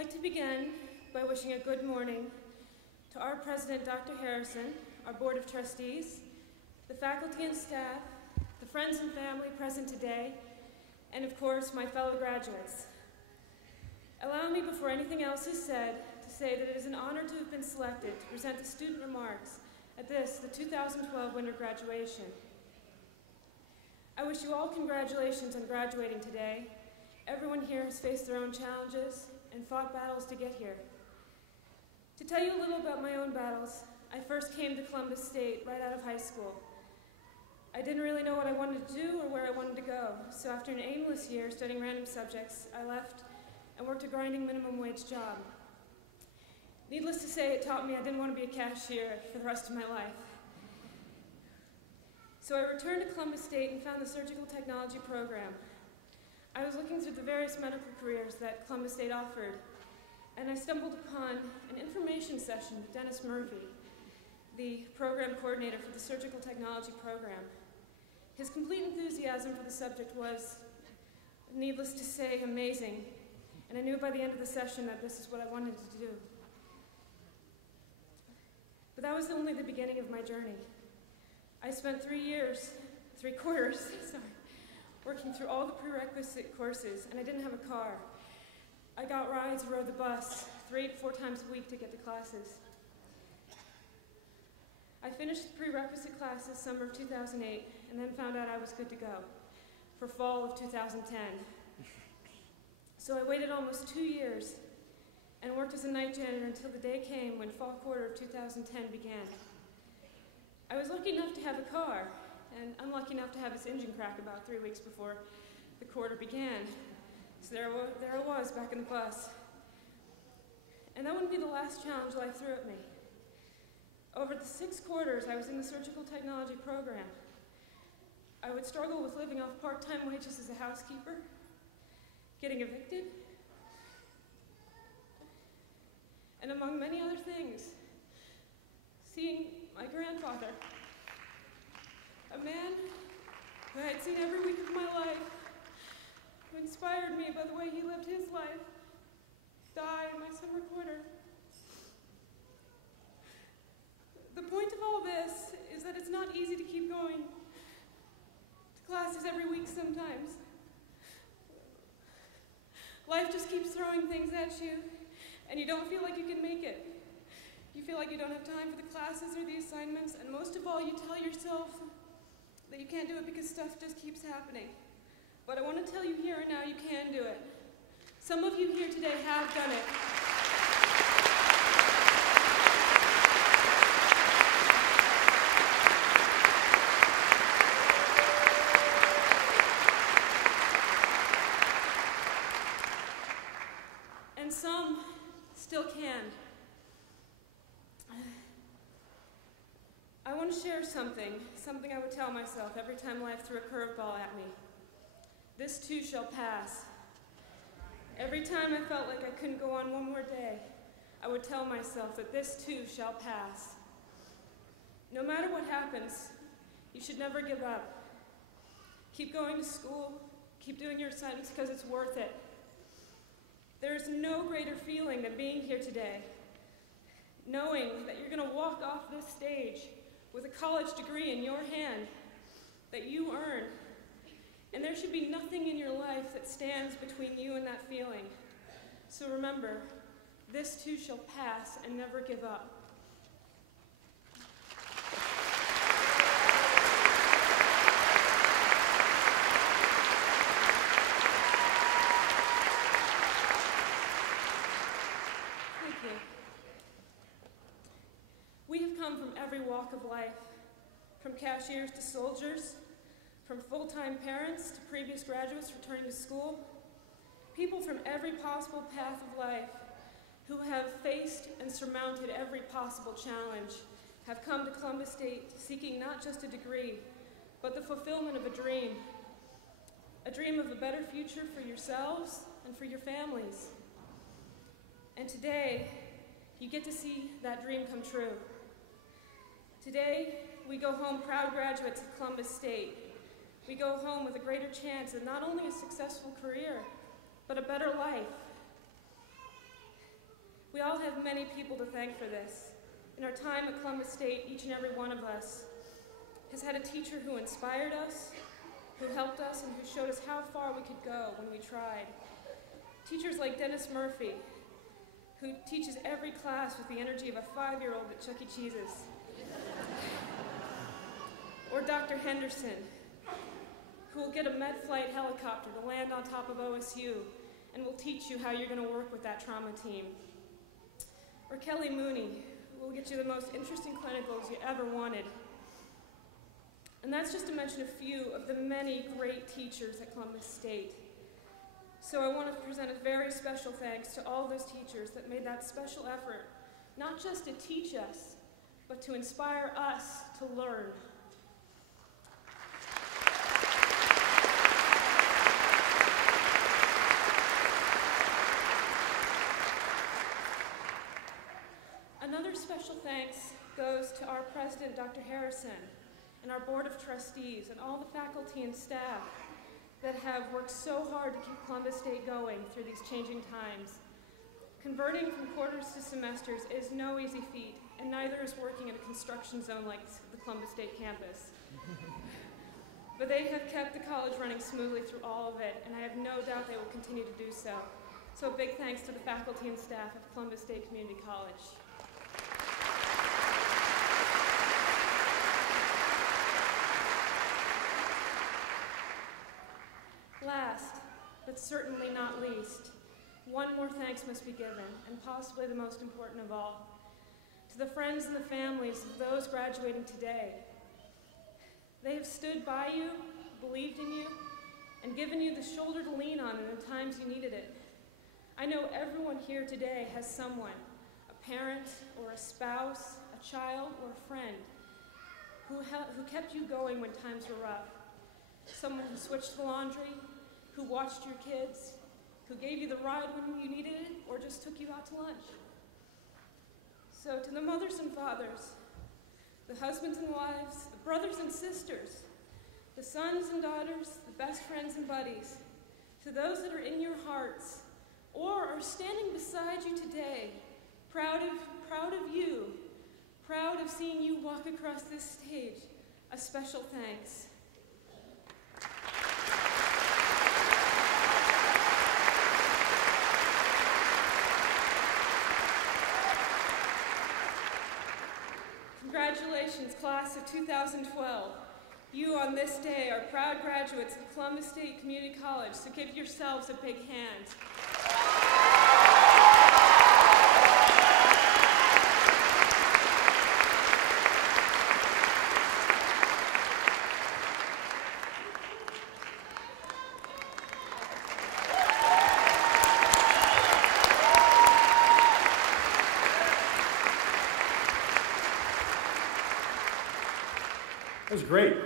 like to begin by wishing a good morning to our President, Dr. Harrison, our Board of Trustees, the faculty and staff, the friends and family present today, and of course, my fellow graduates. Allow me, before anything else is said, to say that it is an honor to have been selected to present the student remarks at this, the 2012 winter graduation. I wish you all congratulations on graduating today. Everyone here has faced their own challenges and fought battles to get here. To tell you a little about my own battles, I first came to Columbus State right out of high school. I didn't really know what I wanted to do or where I wanted to go, so after an aimless year studying random subjects, I left and worked a grinding minimum wage job. Needless to say, it taught me I didn't want to be a cashier for the rest of my life. So I returned to Columbus State and found the surgical technology program. I was looking through the various medical careers that Columbus State offered, and I stumbled upon an information session with Dennis Murphy, the program coordinator for the surgical technology program. His complete enthusiasm for the subject was, needless to say, amazing, and I knew by the end of the session that this is what I wanted to do. But that was only the beginning of my journey. I spent 3 quarters, working through all the prerequisite courses, and I didn't have a car. I got rides, rode the bus 3 to 4 times a week to get to classes. I finished the prerequisite classes summer of 2008, and then found out I was good to go for fall of 2010. So I waited almost 2 years and worked as a night janitor until the day came when fall quarter of 2010 began. I was lucky enough to have a car, and unlucky enough to have its engine crack about 3 weeks before the quarter began. So there I was, back in the bus. And that wouldn't be the last challenge life threw at me. Over the 6 quarters I was in the surgical technology program, I would struggle with living off part-time wages as a housekeeper, getting evicted, and among many other things, seeing my grandfather, a man who I had seen every week of my life, who inspired me by the way he lived his life, die in my summer quarter. The point of all this is that it's not easy to keep going to classes every week sometimes. Life just keeps throwing things at you, and you don't feel like you can make it. You feel like you don't have time for the classes or the assignments, and most of all, you tell yourself that you can't do it because stuff just keeps happening. But I want to tell you here and now you can do it. Some of you here today have done it. And some still can. I want to share something I would tell myself every time life threw a curveball at me. This too shall pass. Every time I felt like I couldn't go on one more day, I would tell myself that this too shall pass. No matter what happens, you should never give up. Keep going to school, keep doing your assignments because it's worth it. There is no greater feeling than being here today, knowing that you're going to walk off this stage with a college degree in your hand that you earned. And there should be nothing in your life that stands between you and that feeling. So remember, this too shall pass, and never give up. Thank you. We have come from every walk of life, from cashiers to soldiers, from full-time parents to previous graduates returning to school, people from every possible path of life who have faced and surmounted every possible challenge have come to Columbus State seeking not just a degree, but the fulfillment of a dream of a better future for yourselves and for your families. And today, you get to see that dream come true. Today, we go home proud graduates of Columbus State. We go home with a greater chance of not only a successful career, but a better life. many people to thank for this. In our time at Columbus State, each and every one of us has had a teacher who inspired us, who helped us, and who showed us how far we could go when we tried. Teachers like Dennis Murphy, who teaches every class with the energy of a 5-year-old at Chuck E. Cheese's. Or Dr. Henderson, who will get a med flight helicopter to land on top of OSU and will teach you how you're going to work with that trauma team. Or Kelly Mooney, who will get you the most interesting clinicals you ever wanted. And that's just to mention a few of the many great teachers at Columbus State. So I want to present a very special thanks to all those teachers that made that special effort, not just to teach us, but to inspire us to learn. Another special thanks goes to our president, Dr. Harrison, and our board of trustees, and all the faculty and staff that have worked so hard to keep Columbus State going through these changing times. Converting from quarters to semesters is no easy feat, and neither is working in a construction zone like the Columbus State campus. But they have kept the college running smoothly through all of it, and I have no doubt they will continue to do so. So a big thanks to the faculty and staff of Columbus State Community College. Last, but certainly not least, one more thanks must be given, and possibly the most important of all, to the friends and the families of those graduating today. They have stood by you, believed in you, and given you the shoulder to lean on in the times you needed it. I know everyone here today has someone, a parent or a spouse, a child or a friend, who kept you going when times were rough. Someone who switched the laundry, who watched your kids, who gave you the ride when you needed it, or just took you out to lunch. So to the mothers and fathers, the husbands and wives, the brothers and sisters, the sons and daughters, the best friends and buddies, to those that are in your hearts or are standing beside you today, proud of you, proud of seeing you walk across this stage, a special thanks. Congratulations, class of 2012. You on this day are proud graduates of Columbus State Community College, so give yourselves a big hand. That was great.